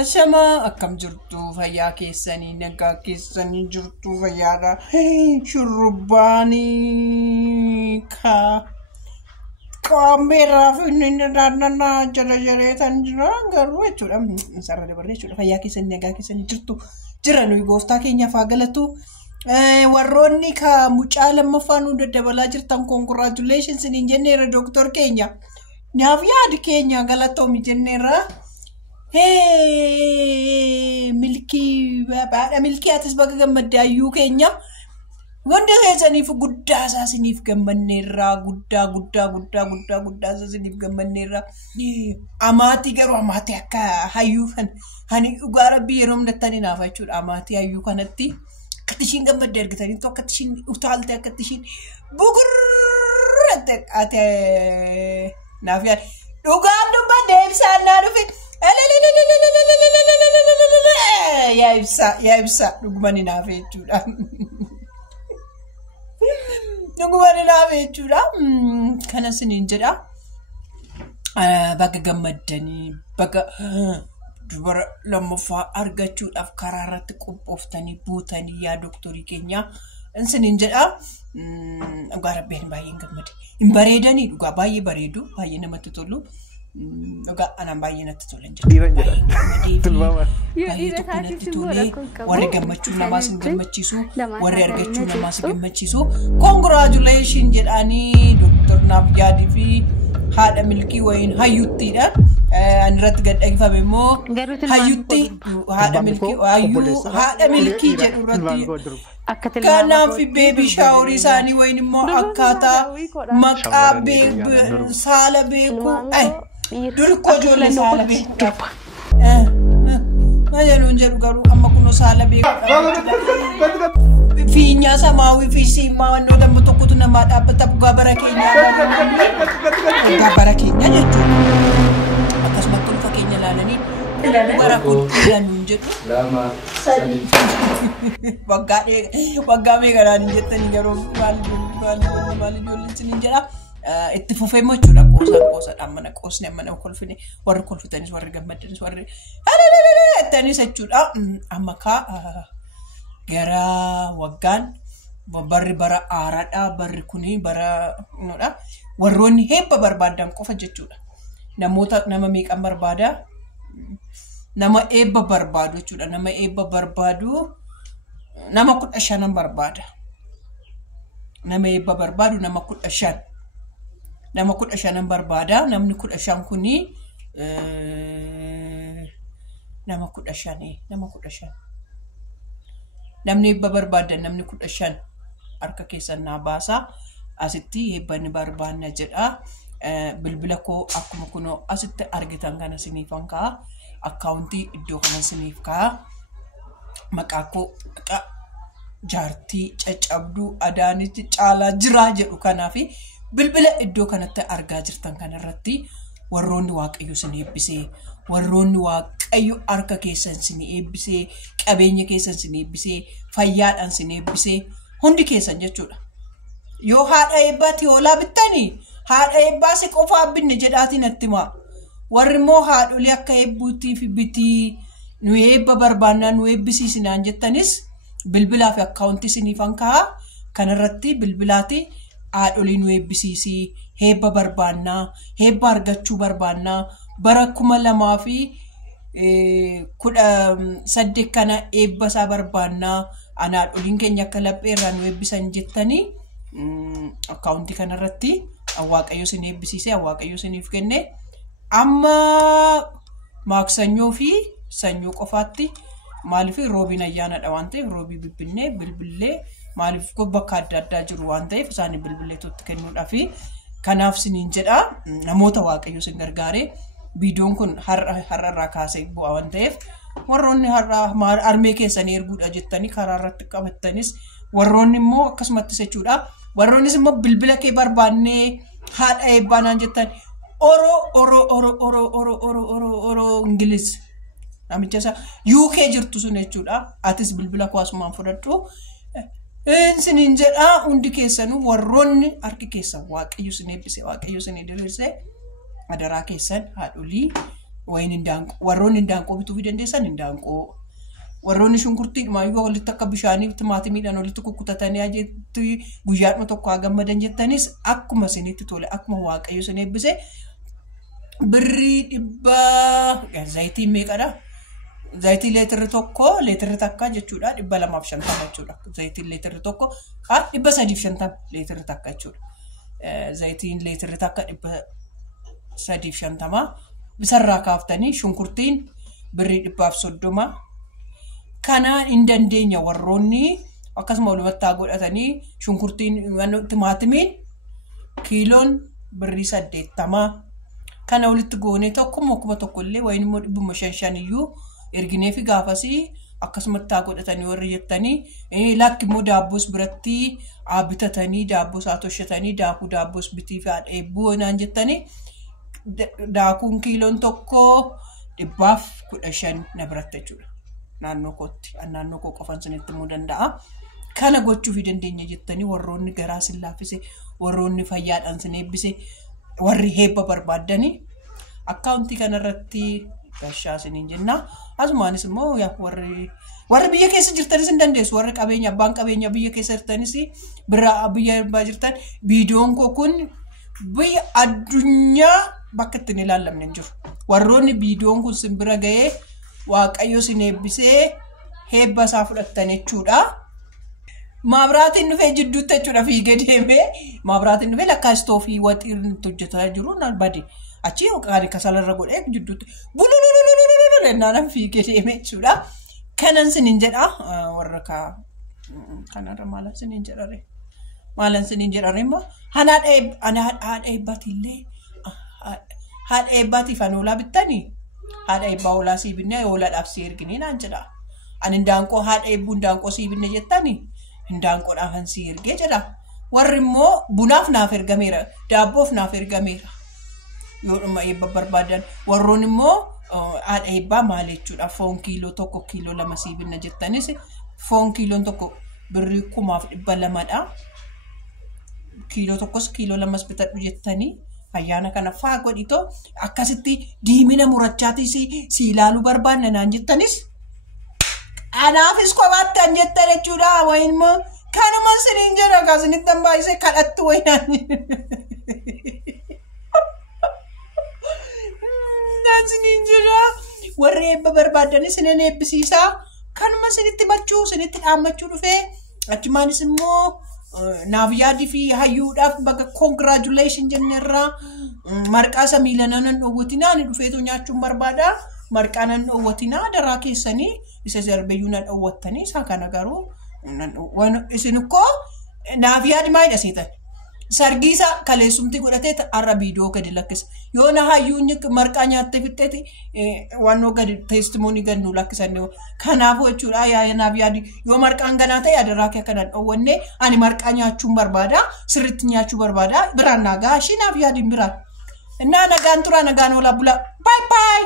Ashama akkam jirtu fayyaa keessanii nagaa keessanii jirtu fayyaadha. Shurrubbaani ka kaamera finni naannana jala tan jira garuu jechuudha. Sarara dabaree jechuudha fayyaa keessanii nagaa keessanii jirtu jira nuyi gooftaa keenyaaf haa galatu. Warroonni ka mucaa lammaffaan hunda dabalaa jirtan congratulations in jenneera doktor keenya. Nyaaf yaadi keenya galatoomi jenneera. Milki baadha milki atis baga gammadde ayyuu keenya wanda keessaniif guddaa isaasiniif gammanneerra guddaa isaasiniif gammanneerra amaatii garuu amaatii akka hayyuu kan hani dhugaa rabbii yeroo hundattanii naaf jechuudha amaatii hayyuu kanatti akkatti ishiin gammadde argitanii tokko akkatti ishiin utaalte akkatti ishiin bugurratte ate naaf yaad dhugaan dubba deebisaan naa dhufe ya ibsa dhugumani naaf jechuudha dhugumani naaf jechuudha kana siniin jedha baga gammaddanii baga dubara lammaffaa argachuudhaaf karaa irratti qophooftanii buutanii yaa doktorii keenya siniin jedha dhugaa rabbiin baay'een gammade hin bareedanii dhugaa baay'ee bareedu baay'ee namatti tolu Oga anan baay'ee natti tolan jira. Warri gammachuu namaas hin gammachiisu, warri argachuu namaas hin gammachiisu. Congratulations jedhanii Dr. Naafyaadii fi haadha milkii wayin hayyuttiidha. Ani irratti gadhiifame immoo hayyutti haadha milkii jedhu irratti kanaaf beebii shaaworii isaanii wayin immoo akkaataa maqaa saala beeku dulko jolle saala beeku majaluun jedhu garuu amma kuno saala beeku fiinya samaawi fi siimaa wannoo damma tokkotu namaa dhaabbata gabara keenya jechuudha akkasumas tolfa keenya laalanii bara kun jedhu waggaa meeqadhaan hin jettanii yeroo maal ijoolleen siniin jedha itti fufee jechuudha qoosaadhaan mana qoosne mana kolfine warri kolfitanis warri gammadanis warri ittanis jechuudha amma kaa gara waggaan barri bara aaraadhaa barri kuni bara noodha warroonni heebba barbaadan qofa jechuudha nama meeqan barbaada nama eebba barbaadu jechuudha nama eebba barbaadu nama 15 barbaada nama eebba barbaadu nama 15 barbaada namni 15 kuni nama 15 namni eebba barbaada namni 15 harka keessan naa baasa asitti eebba ni barbaanna jedha bilbila koo akkuma kuno asitti argitan kana siniifan kaa akkaawuntii iddoo kana siniif kaa maqaa koo jaartii caccabduu adaanitti caalaa jiraa jedhu kanaafi bilbila iddoo kanatti argaa jirtan kanarratti warroonni waaqayyo sin eebbisee warroonni waaqayyo harka keessan sin eebbisee qabeenya keessan sin eebbisee fayyaadhaan sin eebbisee hundi keessan jechuudha yoo haadha eebbaati hoolaa bittanii haadha eebbaasi qofaa binne jedhaatiin attimaa warri moo haadholii akka eebbuutii fi bitii nu eebba barbaannaa nu eebbisiisinaan jettanis bilbilaa fi akkaawuntii siniifan kaa kanarratti bilbilaati haadholii nu eebbisiisii heebba barbaannaa heebba argachuu barbaannaa bara 2018 kana eebba isaa barbaannaa haadholiin keenya akka lapheerraa nu eebbisan jettanii akkaawuntii kanarratti waaqayyo sin eebbisiisee waaqayyo siniif kenne amma maaksanyoo fi sanyoo qofaatti maaliif roobiin ayyaanadha waan ta'eef roobii bibbinne bilbillee maaliif bakka adda addaa jiru waan ta'eef isaanii bilbilee totti kennuudhaaf kanaaf siniin jedha namoota waaqayyo sin gargaare viidiyoon kun har'arraa kaasee bu'a waan ta'eef warroonni har'a armee keessanii erguudha jettanii karaa irratti qabattanis warroonni immoo akkasumatti jechuudha warroonnis immoo bilbila kee barbaannee haadha eebbaanaan jettan oro Ingiliz namicha isa UK jirtu sun jechuudha atis bilbila koo asumaan fudhadhu siniin jedha hundi keessanuu warroonni harki keessan waaqayyo sin eebbise waaqayyo sin diriirse adaraa keessan haadholii wayin indaanqoo warroonni indaanqoo bituu fi dandeessan indaanqoo warroonni shunkurtii maayyoo walitti akka bishaanii timaatimiidhaan walitti kukkutatanii ajeetti guyyaadhuma tokko gammadan jettanis akkuma isinitti tole akkuma waaqayyo isin eebbise birrii dhibba zayitii meeqadha zayitii leetirri tokko leetirri takka jechuudha 250 jechuudha zayitii leetirri tokko 350 leetirri takka jechuudha zayitiin leetirri takka 350 bisarraa kaaftanii shunkurtiin birrii 130 kana hin dandeenya warroonni akkasuma walumatti godhatanii shunkurtiin timaatimiin kiiloon birrii 80 kana walitti goone tokko illee wayin immoo 500 iyyuu erginee fi gaafasii akkasumatti godhatanii warri jettanii lakki immoo daabboos biratti bitatanii daabboos atoshatanii daabboos bitii fi eebbuu naan jettanii daakuun kiiloon tokko 115 na biratti jechuudha. Naannoo koo qofaan sinitti muu danda'a. Kana gochuu fi dandeenya jettanii warroonni garaa sin laaffise warroonni fayyaadhaan sin eebbise warri heebba barbaadanii akkaawuntii kanarratti gashaa siniin jenna. Asumaanis immoo warri biyya keessa jirtanis hin dandeessu warri abbaan qabeenya biyya keessa jirtanis biyya jirtan viidiyoon koo kun biyya addunyaa bakka ittiin ilaallamne hin jiru. Warroonni viidiyoon kun sin bira ga'ee waaqayyo sin eebbisee heebba isaa fudhattan jechuudha. Maabraatiin dhufee jidduutti jechuudha fiigee deemee maabraatiin dhufee lakkaa istoofii waxiirri hojjetaa jiru naan bade achi yookaan kasalarra godhee jidduutti bululululululul ennaan fiigee deemee jechuudha. Kanan sinin jedha warra kanarra maalan sinin jedhare immoo haadha eebbaatiif anoolaa bittanii haadha eebbaa olaa sii binne olaadhaaf sii erginee naan jedha. Ani indaanqoo haadha eebbuu indaanqoo sii binne jettanii indaanqoodhaaf sii ergee jedha. Warri immoo bunaaf naaf ergameera daabboof naaf ergameera yoodhuma eebba barbaadan warroon immoo haadha eebbaa maal jechuudha foon kiiloo tokko kiiloo lama sii binne jettanis foon kiiloon tokko birrii 200 kiiloo tokkos kiiloo lamas bitadhu jettanii ayyaana kana faa godhito akkasitti diimina murachaatis si ilaaluu barbaanna naan jettanis anaafis qobaattan jettan jechuudha wayin immoo kanuma siniin jedha kaasinitti baay'isee kadhattu wayinaan naan siniin jedha warri eebba barbaadanis sinin eebbisiisaa kanuma sinitti machuu sinitti dhaammachuu dhufee achumaanis immoo naaf yaadii fi hayyuudhaaf bakka congratulation jenneerraa marqaa samiilana nan dhoowwatinaa ni dhufeetu nyaachuun barbaada marqaa nan dhoowwatinaa daraa keessanii isa darbeeyyuu nan dhoowwattanii isaa kana garuu isin ikkoo naaf yaadi maayidha seetan sargiisa kaleessumti godhatee arra viidiyoo gadi lakkisa yoo na hayyuun marqaa nyaattee fixxeeti waannoo gadi teestimoonii gadi nu lakkisanne kanaafuu jechuudha yaa'ee naaf yaadi yoo marqaan ganaa ta'e adaraa kee akkanaan dhoowwanne ani marqaa nyaachuun barbaada sirriitti nyaachuu barbaada biraan nagaa ishii naaf yaadiin biraan innaa nagaan turaa nagaan oolaa bula bye bye.